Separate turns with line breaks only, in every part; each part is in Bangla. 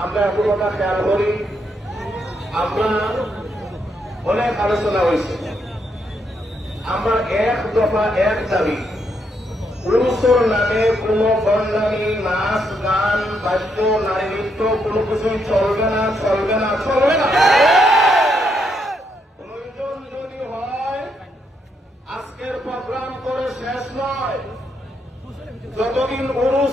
আমরা একটু কথা খেয়াল করি। আমরা অনেক আলোচনা হয়েছে। আমরা এক দফা এক দাবি, পুরুষের নামে কোন বন্যামি নাচ, গান, বাদ্য, নারী নৃত্য, কোনো কিছুই চলবে না চলবে না চলবে না। প্রয়োজন যদি হয়, আজকের প্রোগ্রাম করে শেষ নয়। যতদিন উরুষ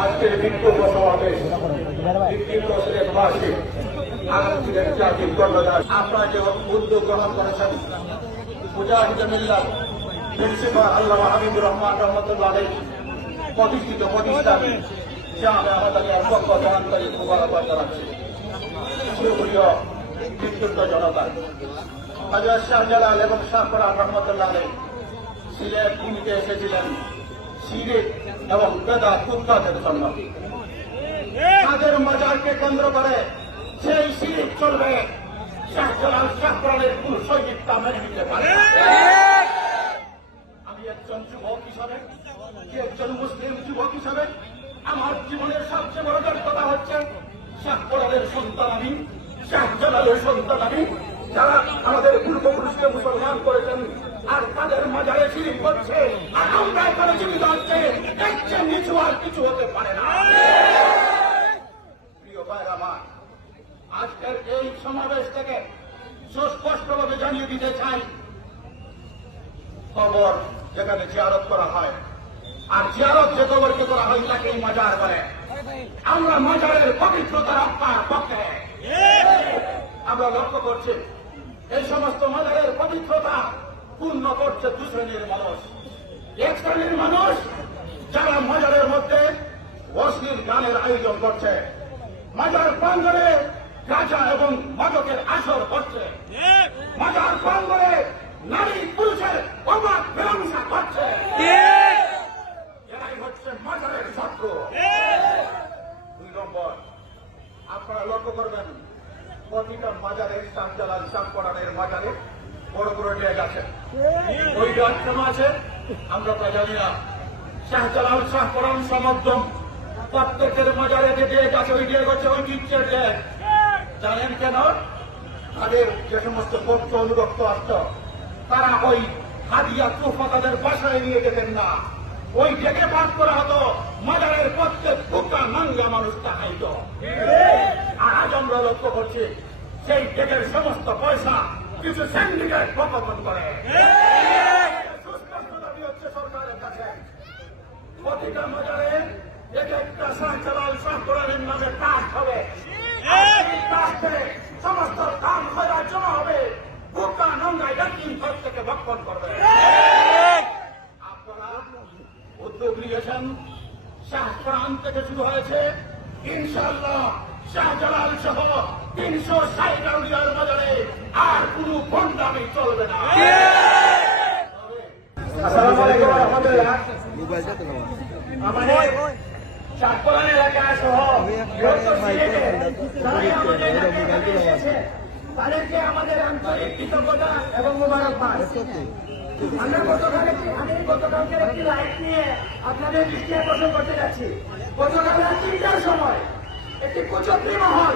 আজকের বিক্ষোভ সমাবেশ বিক্ষিপ্ত দেশবাসী আনন্দের জাতির কর্ণধার। আপনারা যে উদ্যোগ গ্রহণ করেছেন, মুজাহিদ মিল্লাত প্রিন্সিপাল আল্লাহ হাবিবুর রহমান রহমতুল্লাহ প্রতিষ্ঠিত প্রতিষ্ঠান জামে আমাদের পক্ষ আন্তরিক মুবারকবাদ জানাচ্ছি। সুপ্রিয় বিদ্যুৎ জনতা এবং শাহপরান রহমতুল্লাহ সিলেট ভূমিতে এসেছিলেন সিলেট এবং বেদা উত্তাদের জন্য তাদের মজারকে কেন্দ্র করে সেই সিরিজ চলবে শাহজালাল শাহপরানের কোন সৈনিকটা মেনে নিতে পারে। আমি একজন যুবক হিসাবে একজন মুসলিম যুবক হিসাবে, আমার জীবনের সবচেয়ে বড় যোগ্যতা হচ্ছে শাহপরানের সন্তান আমি, শাহজালালের সন্তান আমি। যারা আমাদের পূর্বপুরুষকে মুসলমান করেছেন আর তাদের মাজারে শিরিক করছে, আর আমরা এখানে জীবিত হচ্ছে একচেয়ে নিচু আর কিছু হতে পারে না। প্রিয় ভাইরা আমার, আজকের এই সমাবেশ থেকে সুস্পষ্টভাবে জানিয়ে দিতে চাই কবর যেখানে জিয়ারত করা হয়, আর জিয়ারত যে কবরকে করা হয় তাকেই মজার করে আমরা মজারের পবিত্রতা রক্ষার পক্ষে। আমরা লক্ষ্য করছি এই সমস্ত মজারের পবিত্রতা পূর্ণ করছে দু শ্রেণির মানুষ। এক শ্রেণির মানুষ যারা মজারের মধ্যে অশ্লীল গানের আয়োজন করছে। মজার প্রাঙ্গনে গাঁজা এবং মাদকের আসর করছে। মজার প্রাঙ্গনে নারী পুরুষের অবাধ মীমাংসা করছে। এরাই হচ্ছে মজারের শত্রু। দুই নম্বর, আপনারা লক্ষ্য করবেন প্রতিটা শাহপরানের মাজারে বড় বড় আছে। ওই কেন আছে? আমরা তা জানি না। শাহজালাল শাহপরান সমর্থন প্রত্যেকের মাজারে যে ডেক আছে ওই ডেক হচ্ছে ওই টিচার ডেক জানেন কেন? তাদের যে সমস্ত ভক্ত অনুরক্ত আসত তারা ওই হাদিয়া তোফা তাদের বাসায় নিয়ে যেতেন না। ওই ডেকে পাঠ করা হতো মাজারের প্রত্যেক বোকা নাঙ্গা মানুষ তাহাইত আর আজ আমরা লক্ষ্য করছি, সেই ডেকের সমস্ত পয়সা কিছু সিন্ডিকেট প্রকল্পন করে। কাজ হবে। সমস্ত কাম জন্য হবে। নোংরা ইয়াকিন ঘর থেকে ভক্ষণ করবে। নিয়েছেন শাহপুরান থেকে শুরু হয়েছে ইনশাল্লাহ শাহজালাল সহ তিনশো ষাট আউলিয়ার বাজারে আর কোন বন্ডামি চলবে না। আমাদের এলাকা সহ তাদেরকে আমাদের আন্তরিক কৃতজ্ঞতা এবং মোবারকবাদ। আমরা গতকাল একটি আমি গতকালকে একটি লাইভ নিয়ে আপনাদের দৃষ্টি আকর্ষণ করতে যাচ্ছি। গতকাল রাত তিনটার সময় একটি কুচক্রি মহল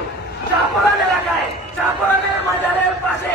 চাপড়ান এলাকায় চাপড়ানের মাজারের পাশে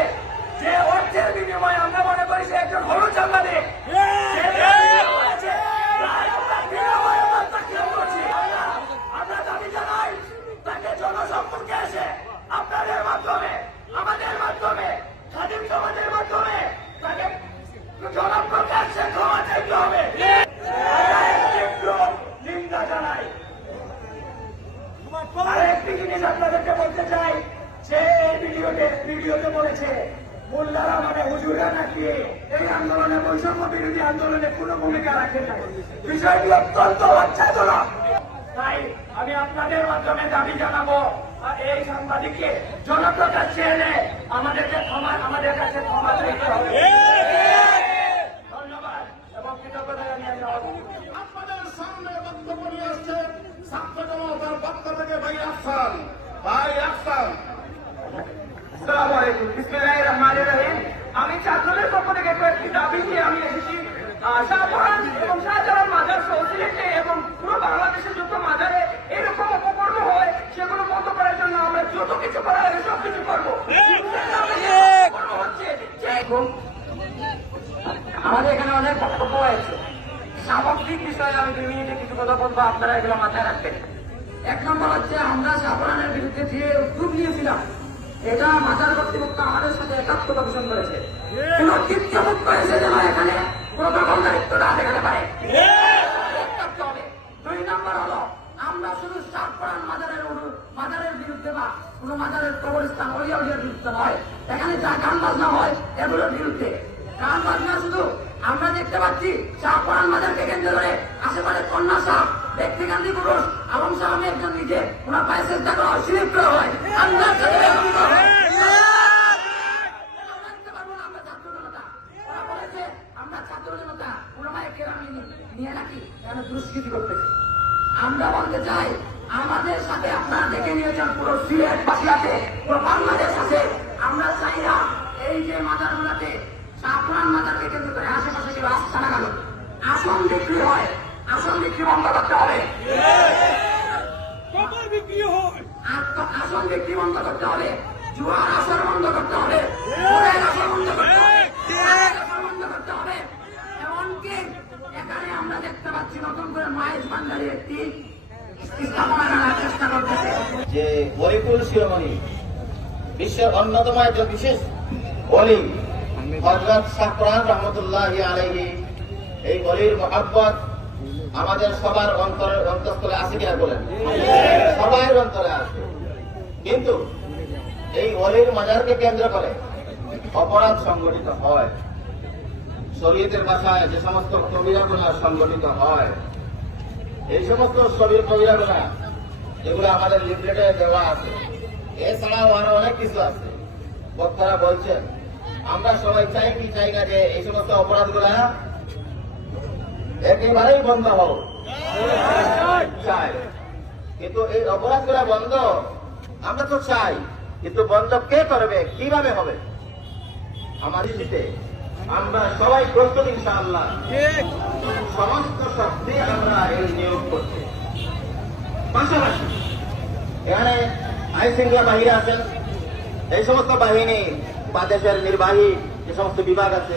ভিডিওতে বলেছে। মোল্লারা মানে হুজুরা নাকি এই আন্দোলনে
বৈষম্য বিরোধী আন্দোলনে কোনো ভূমিকা রাখে না বিষয়টি অত্যন্ত লজ্জাজনক। তাই আমি আপনাদের মাধ্যমে দাবি জানাব এই সাংবাদিককে জনপ্রকার এনে আমাদেরকে ক্ষমা, আমাদের কাছে ক্ষমা চাইতে হবে। ধন্যবাদ এবং
আপনাদের সামনে বক্তব্য নিয়ে আসছেন ছাত্র জনতার পক্ষ থেকে ভাই আফসান। ভাই আফসান
আমি ছাত্রদের পক্ষ থেকে কয়েকটি দাবি নিয়ে আমি এসেছি। শাহজাহান এবং শাহজাহান মাজার সহ এবং পুরো বাংলাদেশে যত মাজারে এরকম অপকর্ম হয়, সেগুলো বন্ধ করার জন্য আমরা যত কিছু করা লাগে সব কিছু করব। আমাদের এখানে অনেক বক্তব্য হয়েছে সামগ্রিক বিষয়ে আমি দুই মিনিটে কিছু কথা বলব, আপনারা এগুলো মাথায় রাখবেন। এক নম্বর হচ্ছে, আমরা সাফরানের বিরুদ্ধে যে উদ্যোগ নিয়েছিলাম এটা মাজার কর্তৃপক্ষ আমাদের সাথে একাত্মতা পোষণ করেছে। কোন এখানে পারে? দুই নম্বর হলো, আমরা শুধু সাফরান মাজারের মাজারের বিরুদ্ধে বা কোন মাজারের বিরুদ্ধে নয়। এখানে যা গান বাজনা হয়, এগুলোর বিরুদ্ধে। গান বাজনা শুধু আমরা দেখতে পাচ্ছি শাহ কোরআন মাজারকে কেন্দ্র করে আশেপাশে কন্যা শাহ ব্যক্তি গান্ধী পুরুষ এবং শাহ আমি একজন নিজে, ওনার পায়ে চেষ্টা করা হয় শিলিপ করা হয় আমরা সাথে এরকম করা হয়। আমরা দিতে পারব না, আমরা ছাত্র জনতা। ওরা বলেছে, আমরা ছাত্র জনতা ওলামায়ে কেরাম নিয়ে- নিয়ে নাকি এখানে দুষ্কৃতি করতেছে আমরা বলতে চাই আমাদের সাথে আপনারা দেখে নিয়েছেন পুরো সিলেট বাসী আছে পুরো বাংলাদেশ আছে। আমরা চাই না এই যে মাজারগুলোতে সাফরান মাজারকে কেন্দ্র করে আশেপাশে কেউ আসছে না গেল? আসন বিক্রি হয় আসন বিক্রি বন্ধ করতে হবে। আসন বিক্রি বন্ধ করতে হবে জুয়ার আসর বন্ধ করতে হবে আসর বন্ধ করতে হবে বন্ধ করতে হবে। এমনকি এখানে আমরা দেখতে পাচ্ছি নতুন করে মায়ের ভান্ডারি একটি
যে বরিকুল শিরোমণি, বিশ্বের অন্যতম একজন বিশেষ অলি হজরত শাহরান রহমতুল্লাহ আলাইহি, এই অলির মহাব্বত আমাদের সবার অন্তরের অন্তঃস্থলে আছে কিনা বলেন? সবার অন্তরে আছে। কিন্তু এই অলির মাজারকে কেন্দ্র করে অপরাধ সংগঠিত হয়। শরীয়তের ভাষায় যে সমস্ত কবিরাগুলা সংগঠিত হয়। এই সমস্ত শরীর কবিরাগুলা যেগুলো আমাদের লিফলেটে দেওয়া আছে, এছাড়াও আরও অনেক কিছু আছে। বক্তারা বলছেন, আমরা সবাই চাই কি চাই না যে এই সমস্ত অপরাধ অপরাধগুলা একেবারেই বন্ধ হোক। চাই। কিন্তু এই অপরাধগুলা বন্ধ, আমরা তো চাই, কিন্তু বন্ধ কে করবে? কীভাবে হবে? আমাদের দিতে আমরা সবাই প্রস্তুত ইনশাআল্লাহ। সমস্ত শক্তি আমরা এই নিয়োগ করতে পাশাপাশি এখানে আইন শৃঙ্খলা বাহিনী আছেন এই সমস্ত বাহিনী বা দেশের নির্বাহী যে সমস্ত বিভাগ আছে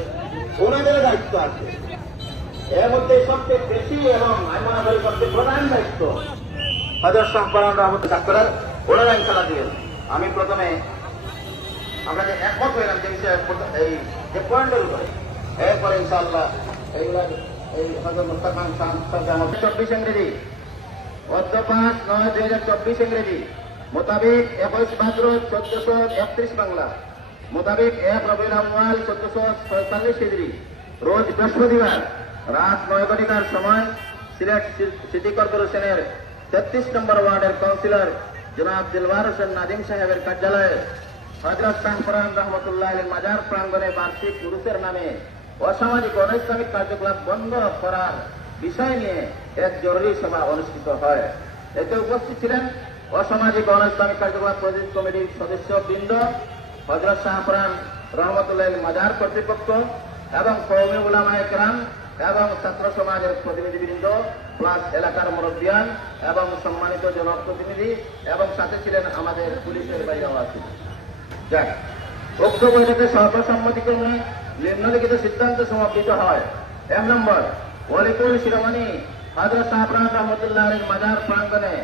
ওনাদের দায়িত্ব আছে। এর মধ্যে সবচেয়ে বেশি এবং আমি মনে করি সবচেয়ে প্রধান দায়িত্ব হাজার শাহবান রহমত ডাক্তার ওনারা ইনশাল্লাহ দিবেন। আমি প্রথমে আমরা যে একমত হইলাম যে এই যে পয়েন্টের উপরে। এরপরে ইনশাল্লাহ এইগুলা, এই হজরত মুস্তাফান সাহেব আমাদের চব্বিশ ইংরেজি। অর্ধ পাঁচ নয় দুই হাজার চব্বিশ ইংরেজি। মোতাবেক একুশ ভাদ্র চোদ্দশো একত্রিশ বাংলা। মোতাবেক এক রবিউল আউয়াল চোদ্দশো ছয়তাল্লিশ হিজড়ি রোজ বৃহস্পতিবার রাত নয় ঘটিকার সময় সিলেট সিটি কর্পোরেশনের তেত্রিশ নম্বর ওয়ার্ডের কাউন্সিলর জনাব হজরত শাহপুরান রহমতুল্লাহ মাজার প্রাঙ্গনে বার্ষিক পুরুষের নামে অসামাজিক অনৈসলামিক কার্যকলাপ বন্ধ করার বিষয় নিয়ে এক জরুরি সভা অনুষ্ঠিত হয়। এতে উপস্থিত ছিলেন অসামাজিক অনৈসলামিক কার্যকলাপ প্রজেক্ট কমিটির সদস্য বৃন্দ হজরত শাহপুরান রহমতুল্লাহ মাজার কর্তৃপক্ষ এবং কৌমি উলামায় এবং ছাত্র সমাজের প্রতিনিধিবৃন্দ, প্লাস এলাকার মুরব্বিয়ান এবং সম্মানিত জনপ্রতিনিধি এবং সাথে ছিলেন আমাদের পুলিশের বাইরেও আছেন। যাক উক্ত বৈঠকে সর্বসম্মতিক্রমে নিম্নলিখিত সিদ্ধান্ত সমাপিত হয়। এক নম্বর অলিপুর শিরোমণি রহমতুল্লাহ মাজার প্রাঙ্গনে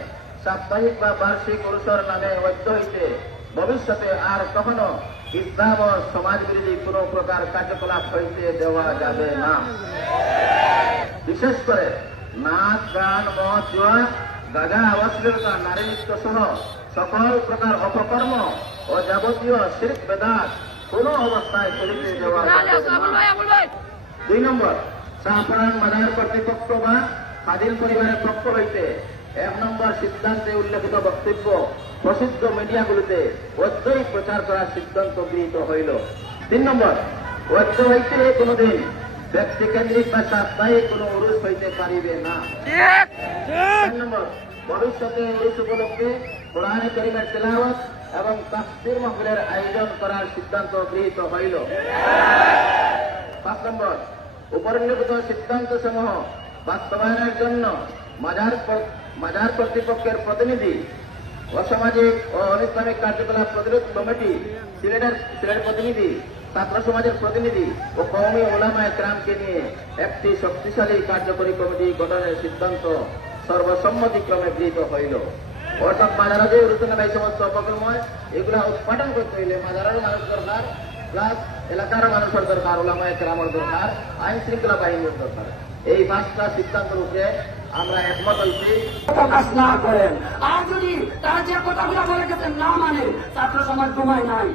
সাপ্তাহিক বা বার্ষিক উৎসর নামে ঐক্য হইতে ভবিষ্যতে আর কখনো ইসলাম ও সমাজ বিরোধী কোন প্রকার কার্যকলাপ হইতে দেওয়া যাবে না। বিশেষ করে নাচ, গান, মদ, জুয়া গাগা অশ্লীলতা, নারী নৃত্য সহ সকল প্রকার অপকর্ম ও যাবতীয় শিল্প বেদাত কোন অবস্থায় চলিতে দেওয়া দুই নম্বর শাহপাড়ান মাদার কর্তৃপক্ষ বা স্বাধীন পরিবারের পক্ষ হইতে। এক নম্বর সিদ্ধান্তে উল্লেখিত বক্তব্য প্রসিদ্ধ মিডিয়াগুলিতে অদ্যই প্রচার করার সিদ্ধান্ত গৃহীত হইল। তিন নম্বর অদ্য হইতে কোনদিন ব্যক্তিকেন্দ্রিক বা সাপ্তাহিক কোন উরুষ হইতে পারিবে না। চার নম্বর ভবিষ্যতে উরুষ উপলক্ষে কোরআনে করিমের তেলাওয়াত এবং তাফসির মহলের আয়োজন করার সিদ্ধান্ত গৃহীত হইল। পাঁচ নম্বর উপরিল্লিখিত সিদ্ধান্ত সমূহ বাস্তবায়নের জন্য মাজার মাজার কর্তৃপক্ষের প্রতিনিধি অসামাজিক ও অনিসলামিক কার্যকলাপ প্রতিরোধ কমিটি, সিলেটের সিলেট প্রতিনিধি, ছাত্র সমাজের প্রতিনিধি ও কৌমি ওলামায় গ্রামকে নিয়ে একটি শক্তিশালী কার্যকরী কমিটি গঠনের সিদ্ধান্ত সর্বসম্মতিক্রমে গৃহীত হইল। অর্থাৎ মাজারা যে রুচনা এই সমস্ত অপকর্ম হয়, এগুলা উৎপাদন করতে হইলে মাজারের মানুষ দরকার প্লাস এলাকার মানুষের দরকার ওলামায় কেরামের দরকার আইন শৃঙ্খলা বাহিনীর দরকার। এই পাঁচটা সিদ্ধান্তের উপরে আমরা একমত হয়েছি।
প্রকাশ না করেন। আর যদি তারা যে কথাগুলো বলে গেছেন না মানে ছাত্র সমাজ ঘুমায় নাই।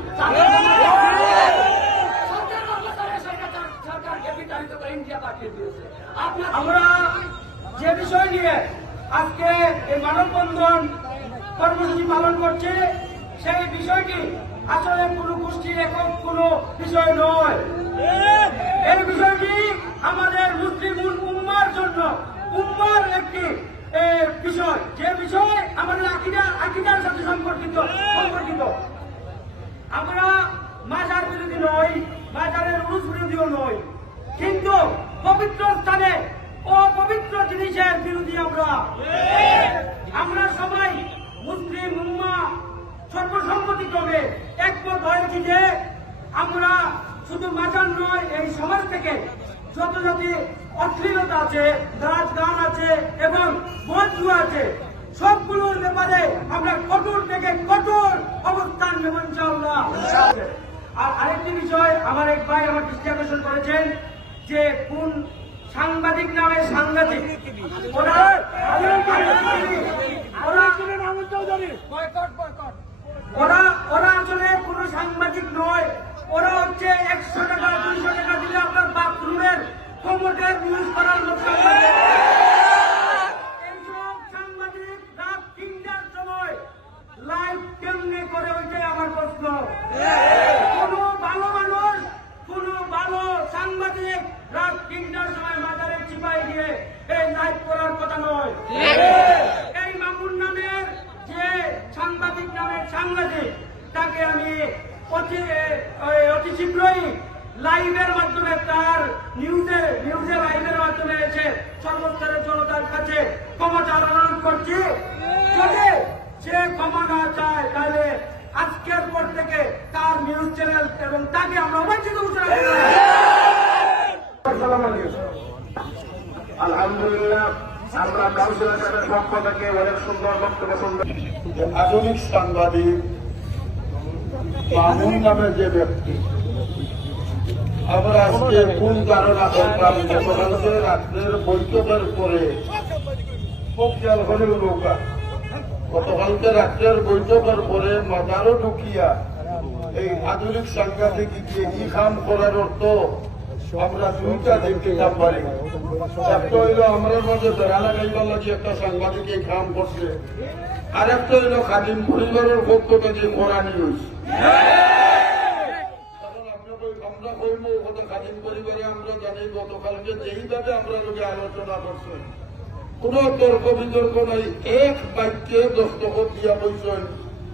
আমরা যে বিষয় নিয়ে আজকে এই মানববন্ধন কর্মসূচি পালন করছে, সেই বিষয়টি আসলে কোনো গোষ্ঠীর একক কোনো বিষয় নয়। এই বিষয়টি আমাদের মুসলিম উম্মার জন্য, উম্মার একটি বিষয়। যে বিষয় আমাদের আকিদা, আকিদার সাথে সম্পর্কিত সম্পর্কিত। আমরা মাজার বিরোধী নই, মাজারের উরুষ বিরোধীও নই। কিন্তু পবিত্র স্থানে অপবিত্র জিনিসের বিরোধী আমরা। আমরা সবাই সর্বসম্মতিক্রমে একমত হয়েছি যে আমরা শুধু মাজার নয়, এই সমাজ থেকে যত যত অশ্লীলতা আছে নাচ গান আছে এবং বন্ধু আছে, সবগুলোর ব্যাপারে আমরা কঠোর থেকে কঠোর অবস্থান নেব ইনশাআল্লাহ। আর আরেকটি বিষয়, আমার এক ভাই আমার দৃষ্টি আকর্ষণ করেছেন যে কোন সাংবাদিক নামে সাংবাদিক? ওরা ওরা- ওরা ওরা আসলে কোনো সাংবাদিক নয়। ওরা হচ্ছে একশো টাকা দুইশো টাকা দিলে আপনার বাথরুমের কমোডের নিউজ করার মতো এইসব সাংবাদিক রাত তিনটার সময় লাইভ কেমনে করে ওইটাই আমার প্রশ্ন কোন ভালো মানুষ কোন ভালো সাংবাদিক রাত তিনটার সময় মাজারে চিপাই দিয়ে এই লাইভ করার কথা নয় এই মামুন নামের যে সাংবাদিক নামের সাংবাদিক তাকে আমি অতি ওই অতি শীঘ্রই লাইভের মাধ্যমে তার নিউজের নিউজের লাইভের মাধ্যমে এসে সর্বস্তরের জনতার কাছে ক্ষমা চাওয়ার অনুরোধ করছি যদি সে ক্ষমা না চায় তাহলে আজকের পর থেকে তার নিউজ চ্যানেল এবং তাকে আমরা ঘোষণা
আধুনিক সাংবাদিক মামুন নামে যে ব্যক্তি, আমরা আজকে কোন গতকালকে রাত্রের বৈঠকের পরে গতকালকে রাত্রের বৈঠকের পরে মাদারও ঢুকিয়া এই আধুনিক সাংবাদিক দিয়ে কি কাম করার অর্থ, আমরা দুইটা দেখতে পারি একটা হইল আমরা মধ্যে ধরা একটা কাম করছে। আর একটা হইল খাদিম পরিবারের পক্ষ থেকে কোরআনি হয়েছে আমরা কই- আমরা কইব আমরা জানি নাই, এক দিয়া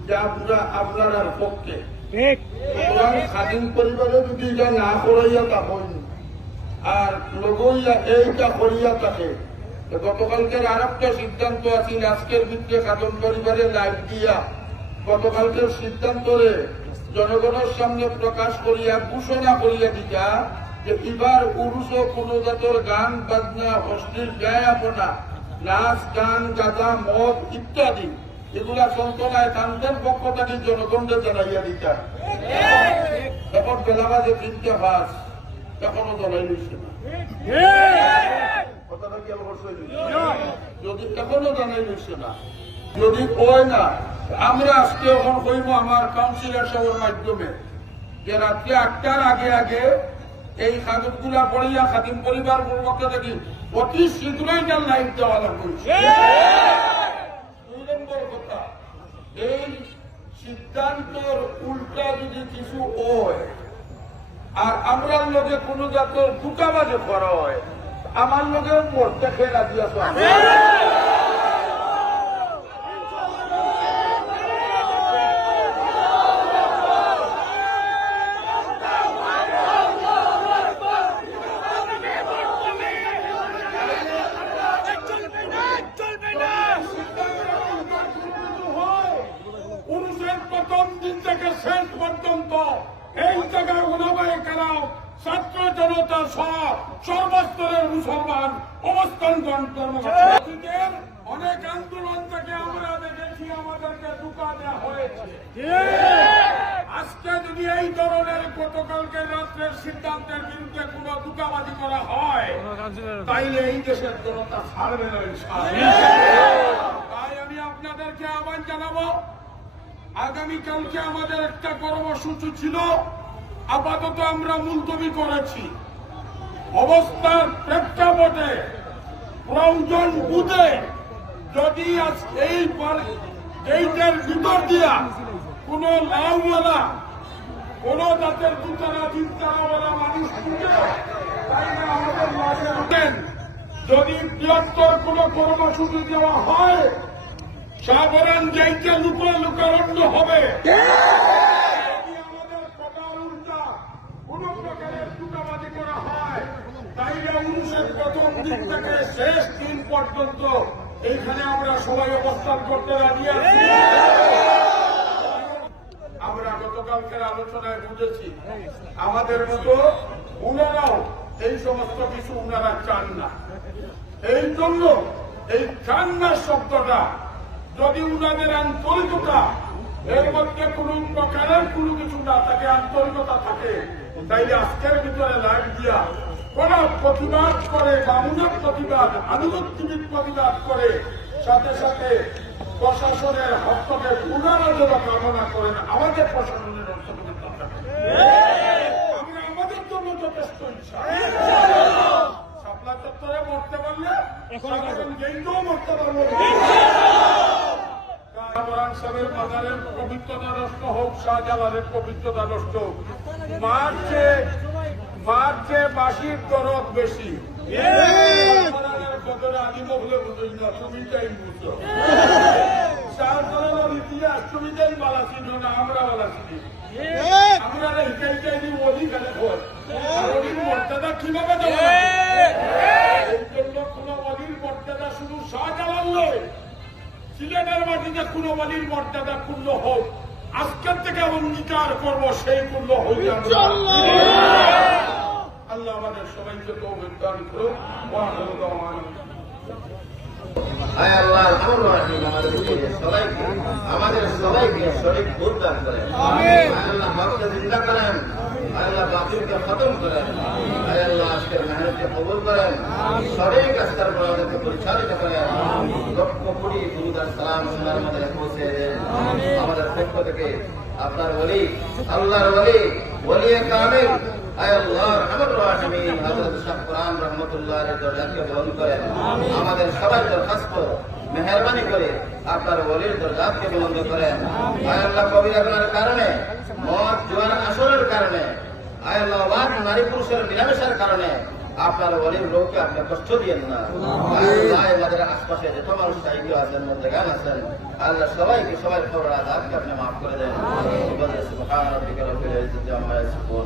যে আমরা, আপনার পক্ষে। সুতরাং স্বাধীন পরিবারে যদি এটা না করাইয়া থাকেন আর লগইয়া এইটা করিয়া থাকে গতকালকের আর একটা সিদ্ধান্ত আছে, আজকের ভিত্তিতে পরিবারে লাইভ দিয়া। গতকালকের জনগণের সামনে প্রকাশ করিয়া, ঘোষণা করিয়া দিতা যে এবার উরুষ কোন জাতর গান, বাজনা অশ্লীল ব্যয়াপনা নাচ, গান, গাঁজা, মদ ইত্যাদি এগুলা সন্তনায় কান্তের পক্ষ থেকে জনগণকে জানাইয়া দিতা এখন বেলা বাজে তিনটে পাঁচ এখনও জানাই নিচ্ছে না। যদি এখনও জানাই নিচ্ছে না, যদি কয় না, আমরা আজকে এখন কইব আমার কাউন্সিলর সবার মাধ্যমে যে রাত্রে আটটার আগে আগে এই কাগজগুলা পড়িয়া খাদিম পরিবার পক্ষ থেকে অতি শীঘ্রই তার লাইফ দেওয়া লাগবে দুই নম্বর কথা এই সিদ্ধান্তর উল্টা যদি কিছু হয়, আর আমরা লোকে কোনো জাতের দুটাবাজে করা হয়, আমার লোকে মরতে খেয়ে রাজি পুরুষের প্রথম দিন থেকে শেষ পর্যন্ত এই জায়গায় ওলামায় কেরাম ছাত্র জনতা সহ সর্বস্তরের মুসলমান অবস্থান গ্রহণ কর্মসূচিদের অনেক আন্দোলন থেকে আমরা দেখেছি আমাদেরকে দুকা দেওয়া হয়েছে। আজকে যদি এই ধরনের গতকালকে রাত্রের সিদ্ধান্তের বিরুদ্ধে কোন দুকাবাজি করা হয়, তাইলে এই দেশের জনতা ছাড়বে না তাই আমি আপনাদেরকে আহ্বান জানাব আগামীকালকে আমাদের একটা কর্মসূচি ছিল, আপাতত আমরা মুলতবি করেছি। অবস্থার প্রেক্ষাপটে প্রয়োজন বুঝে যদি এই এইটার ভিতর দিয়া কোন লাউওয়ালা কোন জাতের দুতারা চিন্তাওয়ালা মানুষ যদি বৃহত্তর কোন কর্মসূচি দেওয়া হয়, সাধারণ যাইতে লুকা লুকারণ্য হবে যদি আমাদের কথার উল্টা কোন প্রকারের টুকাবাজি করা হয় তাইলে উনিশের থেকে শেষ দিন পর্যন্ত এইখানে আমরা সবাই অবস্থান করতে রাজি আছি। আমরা আলোচনায় বুঝেছি, আমাদের মতো উনারাও এই সমস্ত কিছু উনারা চান না। এই জন্য এই চান না শব্দটা, যদি উনাদের আন্তরিকতা, এর মধ্যে কোন প্রকারের কোনো কিছু না থাকে, আন্তরিকতা থাকে, তাইলে আজকের ভিতরে লাইট দিয়া কোন প্রতিবাদ করে, বামুনের প্রতিবাদ আনুগত্যিক প্রতিবাদ করে, সাথে সাথে প্রশাসনের হস্তক্ষেপ উনারা যেন কামনা করেন। আমাদের প্রশাসনের পবিত্রতা নষ্ট হোক, শাহজালালের পবিত্রতা নষ্ট মার্চে মার্চে বাসির দরদ বেশি। আমি বলে বুঝি না তুমি তাই বুঝো শাহজালালের ইতিহাস তুমি তাই বালা ছিল না আমরা বালা ছিলি আমরা হিকাই চাইনি ওলি গেলে ভোট। ওলির মর্যাদা কীভাবে দেওয়া এই জন্য কোন অলির মর্যাদা শুধু শাহজালাল নয়। সিলেটের মাটিতে কোন অলির মর্যাদা ক্ষুণ্ণ হোক। আজকের থেকে অঙ্গীকার করব সেই পূর্ণ হইবে আল্লাহ আমাদের সবাইকে তো দান করুন
আয় আল্লাহ আমাদের সবাইকে আমাদের সবাইকে শরীর করেন। আল্লাহ ভক্ত জিন্দা করেন। আল্লাহ বাতিলকে খতম করেন। আয় আল্লাহ আজকের মেহনতকে কবুল করেন। সঠিক রাস্তার পর পরিচালিত করেন। লক্ষ কোটি দুরুদার সালাম সোনার মধ্যে পৌঁছে দেন। আমাদের পক্ষ থেকে আপনার বলি আল্লাহর বলি বলিয়ে কামিল আমাদের সবার দরখাস্ত মেহরবানি করে আপনার ওলির দরজাকে বন্ধ করেন। আয় আল্লাহ কবিরা গুনার কারণে মদ জোয়ার আসরের কারণে আয় আল্লাহ অবাধ নারী পুরুষের মিলামেশার কারণে আপনার ওলির লোককে আপনি কষ্ট দিয়েন না। আমাদের আশপাশে যত মানুষ সাহিত্য আছেন আল্লাহ সবাইকে সবাই খবর আদাবকে আপনি মাফ করে দেন। সুবহান রাব্বিকা রব্বিল ইজ্জাতি আম্মা ইয়াসিফুন।